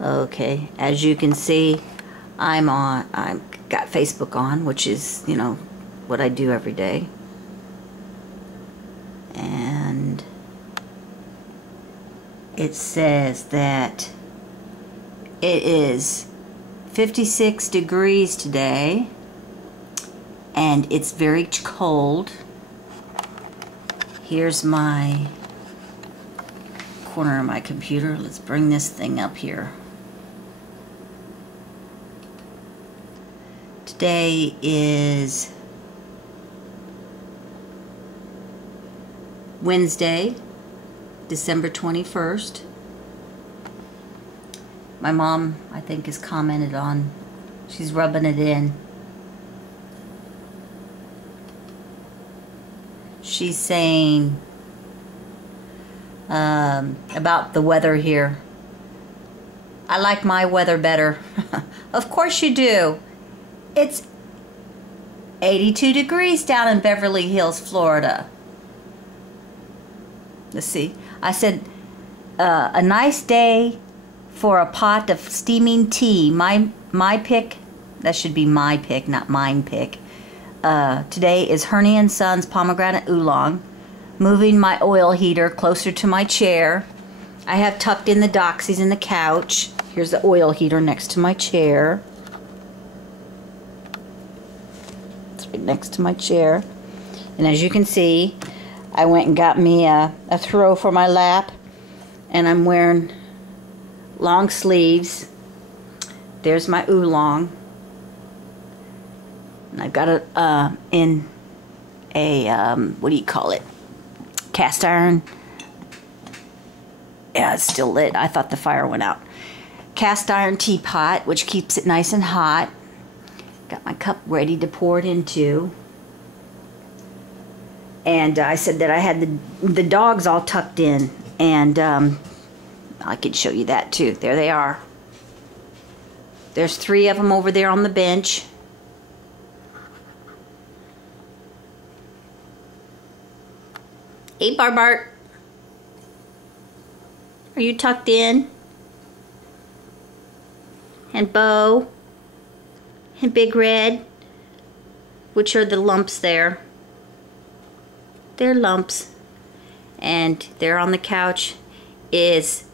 Okay, as you can see, I've got Facebook on, which is, you know, what I do every day. And it says that it is 56 degrees today, and it's very cold. Here's my corner of my computer. Let's bring this thing up here. Today is Wednesday, December 21st. My mom, I think, has commented on, she's rubbing it in. She's saying about the weather here. I like my weather better. Of course you do. It's 82 degrees down in Beverly Hills, Florida. Let's see. I said, a nice day for a pot of steaming tea. My pick, that should be my pick, not mine pick. Today is Hernie & Sons Pomegranate Oolong. Moving my oil heater closer to my chair. I have tucked in the doxies in the couch. Here's the oil heater next to my chair. It's right next to my chair. And as you can see, I went and got me a throw for my lap. And I'm wearing long sleeves. There's my oolong. And I've got it in a, what do you call it? Cast iron. Yeah, it's still lit. I thought the fire went out. Cast iron teapot, which keeps it nice and hot. Got my cup ready to pour it into. And I said that I had the dogs all tucked in. And I could show you that too. There they are. There's 3 of them over there on the bench. Hey, Barbart. Are you tucked in? And Bo. And Big Red. Which are the lumps there. They're lumps. And there on the couch is,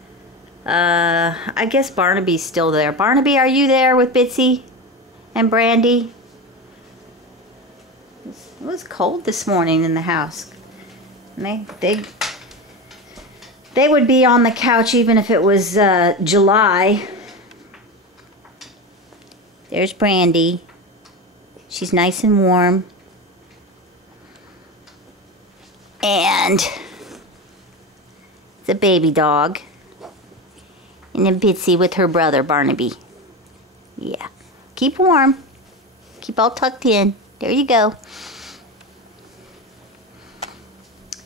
I guess Barnaby's still there. Barnaby, are you there with Bitsy and Brandy? It was cold this morning in the house. And they would be on the couch even if it was July. There's Brandy. She's nice and warm. And the baby dog. And then Bitsy with her brother, Barnaby. Yeah. Keep warm. Keep all tucked in. There you go.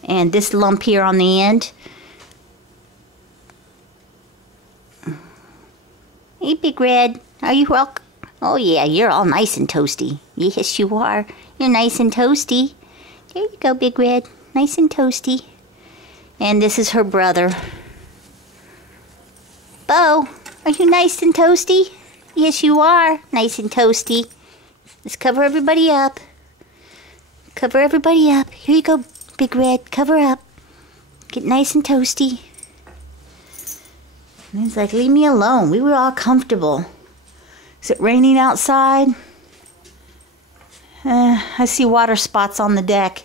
And this lump here on the end. Hey, Big Red. Are you welcome? Oh, yeah, you're all nice and toasty. Yes, you are. You're nice and toasty. There you go, Big Red. Nice and toasty. And this is her brother. Bo, are you nice and toasty? Yes, you are. Nice and toasty. Let's cover everybody up. Cover everybody up. Here you go, Big Red. Cover up. Get nice and toasty. And he's like, leave me alone. We were all comfortable. Is it raining outside? I see water spots on the deck.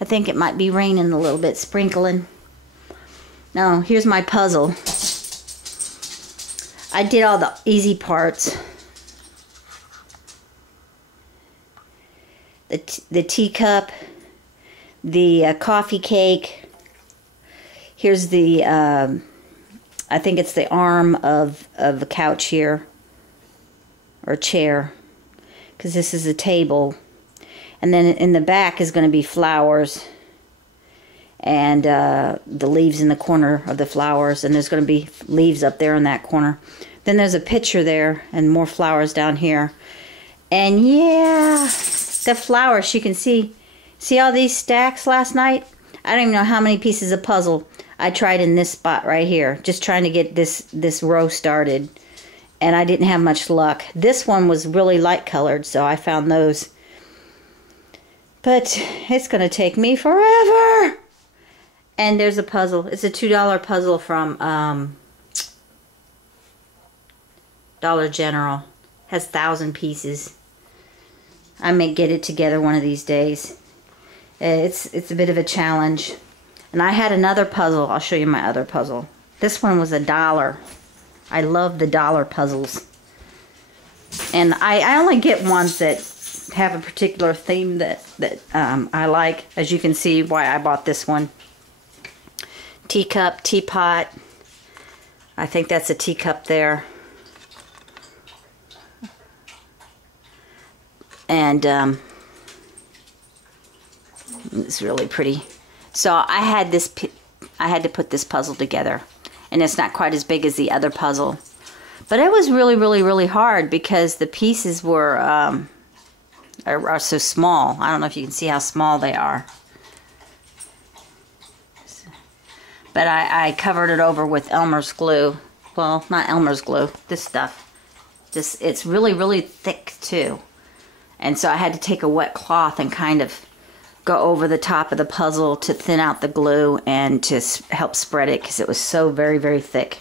I think it might be raining a little bit, sprinkling. Now, here's my puzzle. I did all the easy parts. The teacup, the coffee cake. Here's the, I think it's the arm of the couch here, or chair, because this is a table. And then in the back is going to be flowers, and the leaves in the corner of the flowers, and there's going to be leaves up there in that corner. Then there's a picture there, and more flowers down here. And yeah, the flowers, you can see all these stacks last night? I don't even know how many pieces of puzzle I tried in this spot right here, just trying to get this row started, and I didn't have much luck. This one was really light colored, so I found those. But it's going to take me forever. And there's a puzzle. It's a $2 puzzle from Dollar General. Has 1,000 pieces. I may get it together one of these days. It's a bit of a challenge. And I had another puzzle. I'll show you my other puzzle. This one was $1. I love the dollar puzzles. And I only get ones that have a particular theme that I like. As you can see why I bought this one. Teacup, teapot. I think that's a teacup there. And it's really pretty. So I had to put this puzzle together, and it's not quite as big as the other puzzle, but it was really hard because the pieces are so small. I don't know if you can see how small they are, but I covered it over with Elmer's glue. Well, not Elmer's glue. This stuff. It's really thick too, and so I had to take a wet cloth and kind of go over the top of the puzzle to thin out the glue and to help spread it because it was so very thick.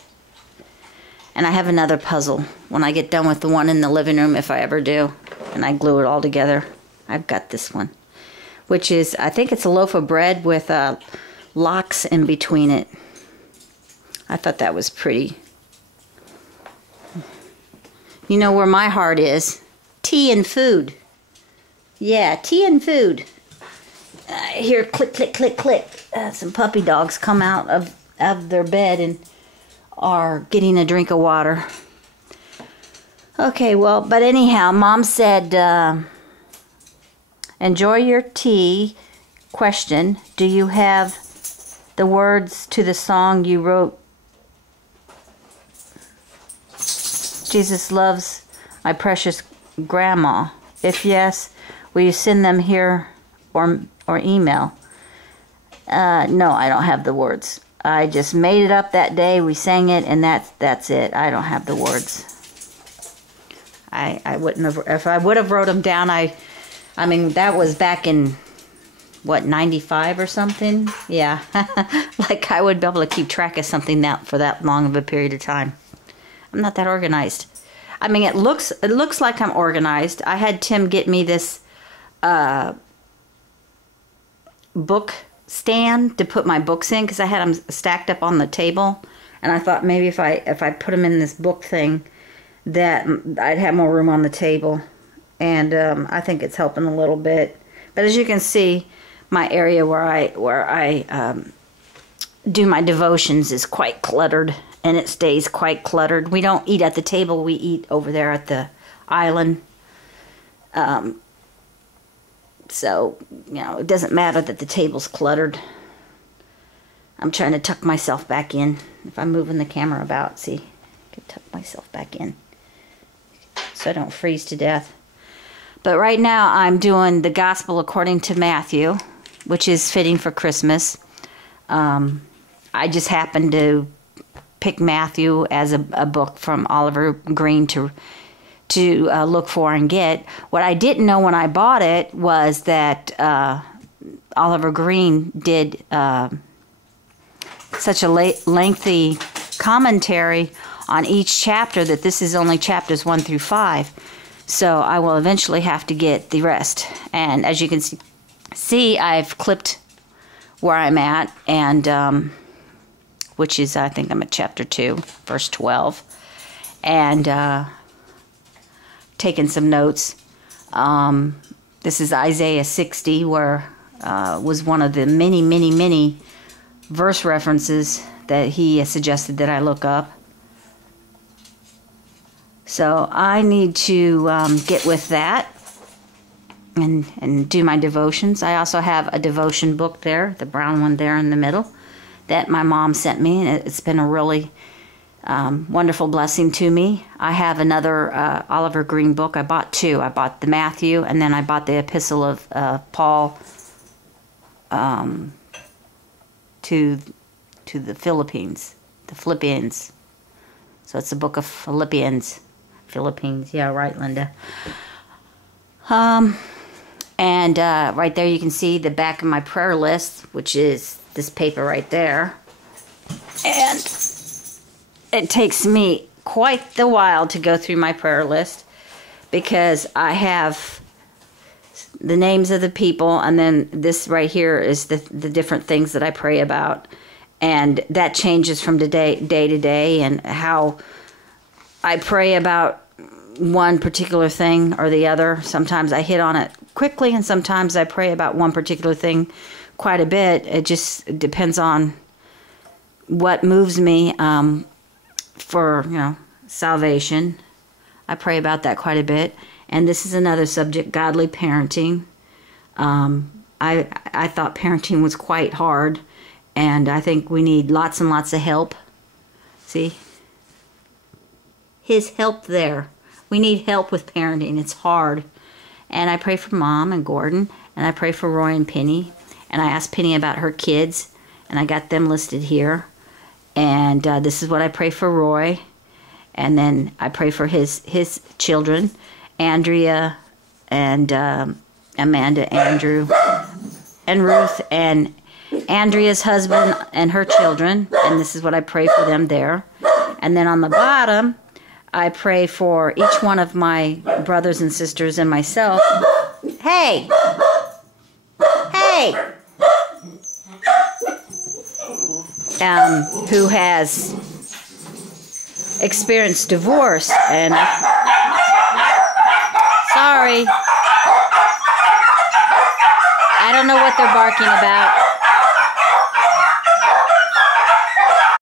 And I have another puzzle when I get done with the one in the living room, if I ever do, and I glue it all together. I've got this one, which is, I think it's a loaf of bread with locks in between it. I thought that was pretty. You know where my heart is? Tea and food. Yeah, tea and food. I hear click, click, click, click. Some puppy dogs come out of their bed and are getting a drink of water. Okay, well, but anyhow, Mom said, enjoy your tea. Question, do you have the words to the song you wrote? Jesus loves my precious grandma. If yes, will you send them here or email? No, I don't have the words. I just made it up that day. We sang it, and that's it. I don't have the words. I wouldn't have. If I would have wrote them down, I mean, that was back in what, 95 or something. Yeah, like I would be able to keep track of something for that long of a period of time. I'm not that organized. I mean, it looks like I'm organized. I had Tim get me this book stand to put my books in because I had them stacked up on the table, and I thought maybe if I put them in this book thing that I'd have more room on the table, and I think it's helping a little bit. But as you can see, my area where I do my devotions is quite cluttered, and it stays quite cluttered. We don't eat at the table, we eat over there at the island. So, you know, it doesn't matter that the table's cluttered. I'm trying to tuck myself back in. If I'm moving the camera about, see, I can tuck myself back in so I don't freeze to death. But right now I'm doing the Gospel according to Matthew, which is fitting for Christmas. I just happened to pick Matthew as a book from Oliver Green to look for and get. What I didn't know when I bought it was that Oliver Green did such a lengthy commentary on each chapter that this is only chapters 1 through 5. So I will eventually have to get the rest. And as you can see, I've clipped where I'm at, and which is, I think I'm at chapter 2, verse 12. And taken some notes. This is Isaiah 60, where was one of the many verse references that he suggested that I look up. So I need to get with that and do my devotions. I also have a devotion book there, the brown one there in the middle, that my mom sent me, and it's been a really wonderful blessing to me. I have another Oliver Green book. I bought two. I bought the Matthew, and then I bought the Epistle of Paul to to the Philippines. The Philippians. So it's the book of Philippians. Philippines. Yeah, right, Linda. And right there you can see the back of my prayer list, which is this paper right there. And it takes me quite the while to go through my prayer list because I have the names of the people, and then this right here is the different things that I pray about. And that changes from day to day, and how I pray about one particular thing or the other. Sometimes I hit on it quickly, and sometimes I pray about one particular thing quite a bit. It just depends on what moves me for, salvation. I pray about that quite a bit. And this is another subject, godly parenting. I thought parenting was quite hard, and I think we need lots and lots of help. See? His help there. We need help with parenting. It's hard. And I pray for Mom and Gordon, and I pray for Roy and Penny, and I asked Penny about her kids, and I got them listed here. And this is what I pray for Roy, and then I pray for his children, Andrea and Amanda, Andrew, and Ruth, and Andrea's husband and her children, and this is what I pray for them there. And then on the bottom, I pray for each one of my brothers and sisters and myself. Hey! Hey! Who has experienced divorce, and sorry, I don't know what they're barking about.